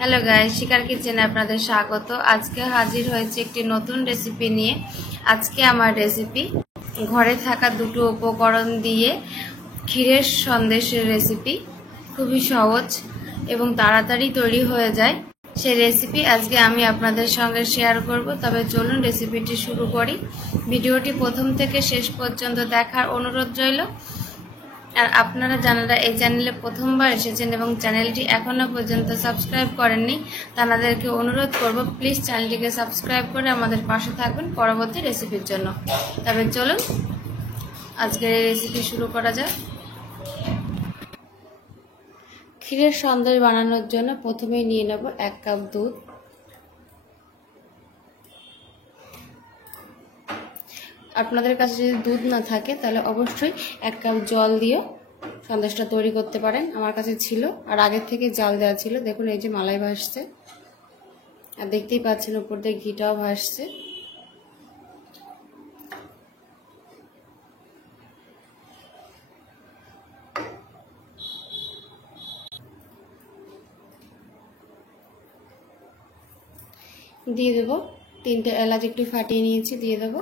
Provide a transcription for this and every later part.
Hello guys, শিখার কিচেনে আপনাদের স্বাগত। আজকে হাজির হয়েছে একটি নতুন রেসিপি নিয়ে। আজকে আমার রেসিপি ঘরে থাকা দুটো উপকরণ দিয়ে ক্ষীরের সন্দেশের রেসিপি। খুবই সহজ এবং তাড়াতাড়ি তৈরি হয়ে যায়। সেই রেসিপি আজকে আমি আপনাদের সঙ্গে শেয়ার করব। তবে চলুন রেসিপিটি শুরু করি। ভিডিওটি প্রথম থেকে শেষ পর্যন্ত দেখার অনুরোধ রইল। আর আপনারা যারা এই চ্যানেলে প্রথমবার এসেছেন এবং চ্যানেলটি এখনো পর্যন্ত সাবস্ক্রাইব করেননি, তাদেরকে অনুরোধ করব প্লিজ চ্যানেলটিকে সাবস্ক্রাইব করে আমাদের পাশে থাকবেন পরবর্তী রেসিপির জন্য। তবে চলুন আজকের এই রেসিপি শুরু করা যাক। ক্ষীরের সন্দেশ বানানোর জন্য প্রথমেই নিয়ে নেব 1 কাপ দুধ। আপনাদের কাছে যদি দুধ না থাকে তাহলে অবশ্যই 1 কাপ জল দিয়ে সন্দেশটা তৈরি করতে পারেন। আমার কাছে ছিল আর আগের থেকে জাল দেওয়া ছিল। দেখুন এই যে মালাই ভাসছে, আর দেখতেই পাচ্ছেন উপর দিয়ে ঘিটাও ভাসছে। দিয়ে দেবো 3টে এলাচ একটু ফাটিয়ে নিয়েছি, দিয়ে দেবো।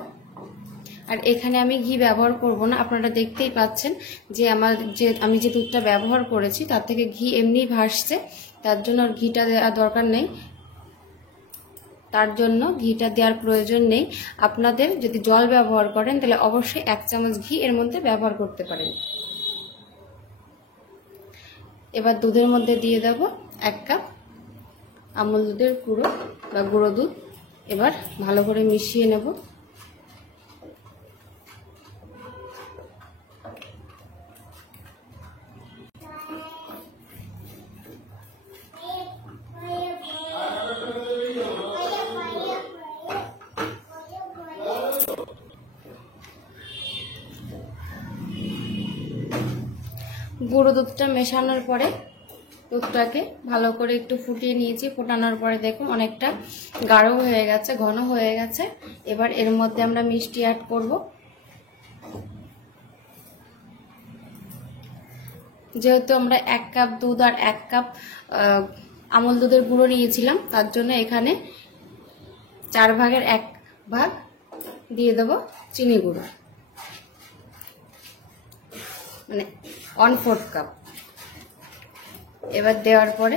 আর এখানে আমি ঘি ব্যবহার করব না, আপনারা দেখতেই পাচ্ছেন যে আমি যে দুধটা ব্যবহার করেছি তার থেকে ঘি এমনিই ভাসছে, তার জন্য ঘিটা দেওয়ার দরকার নেই। তার জন্য ঘিটা দেওয়ার প্রয়োজন নেই। আপনাদের যদি জল ব্যবহার করেন তাহলে অবশ্যই 1 চামচ ঘি এর মধ্যে ব্যবহার করতে পারেন। এবার দুধের মধ্যে দিয়ে দেব 1 কাপ আমুল দুধের গুঁড়ো দুধ। এবার ভালো করে মিশিয়ে নেব। গুঁড়ো দুধটা মেশানোর পরে দুধটাকে ভালো করে একটু ফুটিয়ে নিয়েছি। ফোটানোর পরে দেখুন অনেকটা গাঢ় হয়ে গেছে, ঘন হয়ে গেছে। এবার এর মধ্যে আমরা মিষ্টি অ্যাড করব। যেহেতু আমরা 1 কাপ দুধ আর 1 কাপ আমুল দুধের গুঁড়ো নিয়েছিলাম, তার জন্য এখানে 4 ভাগের 1 ভাগ দিয়ে দেব চিনি গুঁড়ো, মানে 1/4 কাপ। এবার দেওয়ার পরে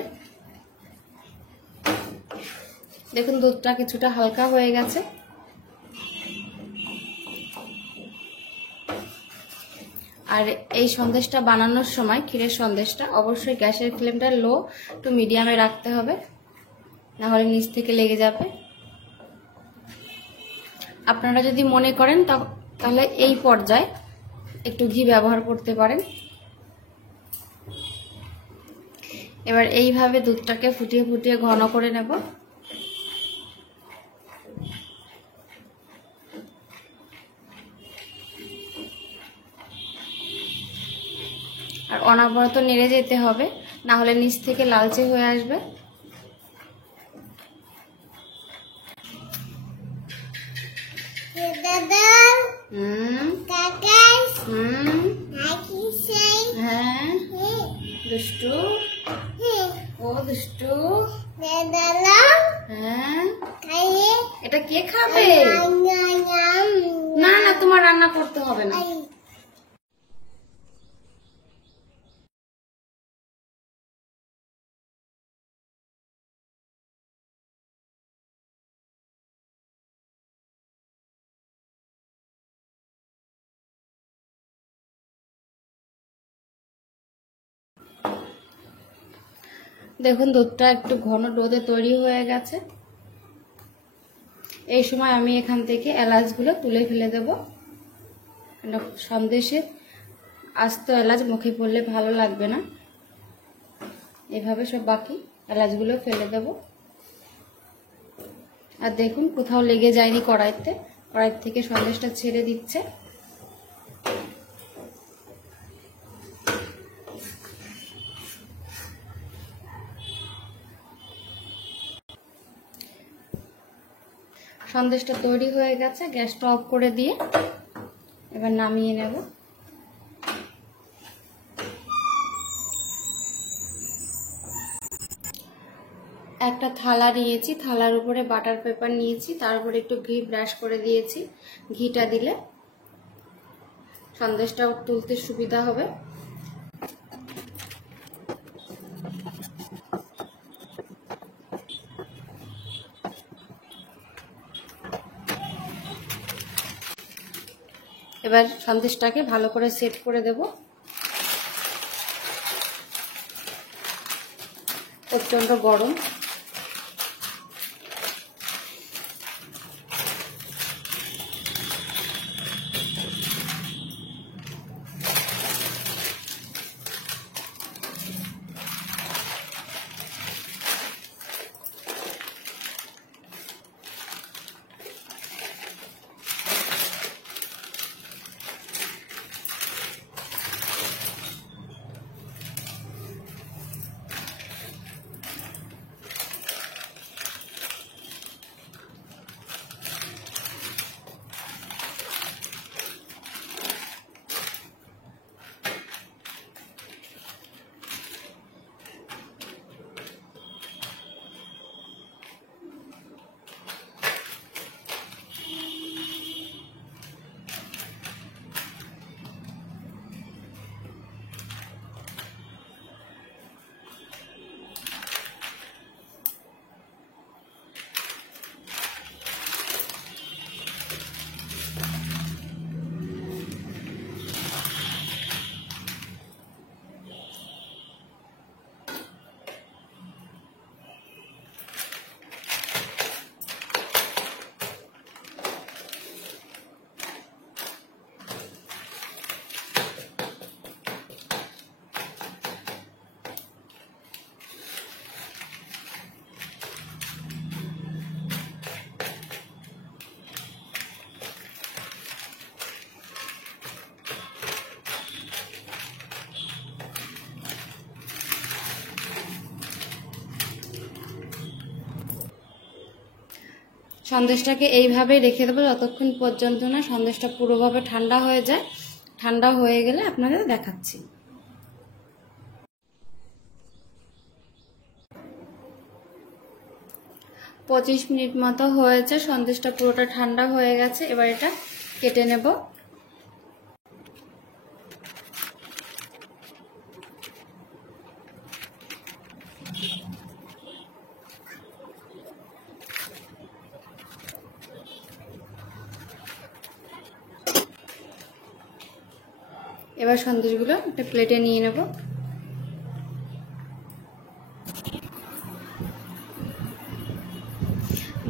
দেখুন দুধটা কিছুটা হালকা হয়ে গেছে। আর এই সন্দেশটা বানানোর সময় ক্ষীরের সন্দেশটা অবশ্যই গ্যাসের ফ্লেমটা লো টু মিডিয়ামে রাখতে হবে, না হলে নিচ থেকে লেগে যাবে। আপনারা যদি মনে করেন তাহলে এই পর্যায়ে একটু ঘি ব্যবহার করতে পারেন। এবার এইভাবে দুধটাকে ফুটিয়ে ফুটিয়ে ঘন করে নেব। আর অনবরত নেড়ে যেতে হবে, না হলে নিচ থেকে লালচে হয়ে আসবে। হ্যাঁ দুষ্টু, ও দুষ্টু। হ্যাঁ এটা কে খাবে? না না, তোমার রান্না করতে হবে না। দেখুন দুধটা একটু ঘন রোদে তৈরি হয়ে গেছে। এই সময় আমি এখান থেকে এলাচগুলো তুলে ফেলে দেব। সন্দেশে আস্ত এলাচ মুখে পড়লে ভালো লাগবে না। এভাবে সব বাকি এলাচগুলো ফেলে দেব। আর দেখুন কোথাও লেগে যায়নি, কড়াই থেকে সন্দেশটা ছেড়ে দিচ্ছে। সন্দেশটা তৈরি হয়ে গেছে। গ্যাসটা অফ করে দিয়ে এবার নামিয়ে নেব। একটা থালা নিয়েছি, থালার উপরে বাটার পেপার নিয়েছি, তার উপরে একটু ঘি ব্রাশ করে দিয়েছি। ঘিটা দিলে সন্দেশটা তুলতে সুবিধা হবে। এবার সন্দেশটাকে ভালো করে সেট করে দেব। প্রচণ্ড গরম। সন্দেশটাকে এইভাবেই রেখে দেবো যতক্ষণ পর্যন্ত না সন্দেশটা পুরোভাবে ঠান্ডা হয়ে যায়। ঠান্ডা হয়ে গেলে আপনাদের দেখাচ্ছি। 25 মিনিট মতো হয়েছে, সন্দেশটা পুরোটা ঠান্ডা হয়ে গেছে। এবার এটা কেটে নেব। এবার সন্দেশগুলো একটা প্লেটে নিয়ে নেব।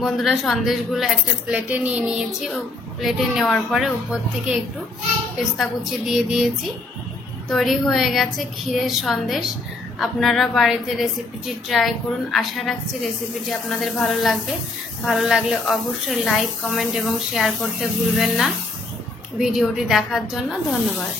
বন্ধুরা, সন্দেশগুলো একটা প্লেটে নিয়ে নিয়েছি। ও প্লেটে নেওয়ার পরে উপর থেকে একটু পেস্তা কুচি দিয়ে দিয়েছি। তৈরি হয়ে গেছে ক্ষীরের সন্দেশ। আপনারা বাড়িতে রেসিপিটি ট্রাই করুন। আশা রাখছি রেসিপিটি আপনাদের ভালো লাগবে। ভালো লাগলে অবশ্যই লাইক, কমেন্ট এবং শেয়ার করতে ভুলবেন না। ভিডিওটি দেখার জন্য ধন্যবাদ।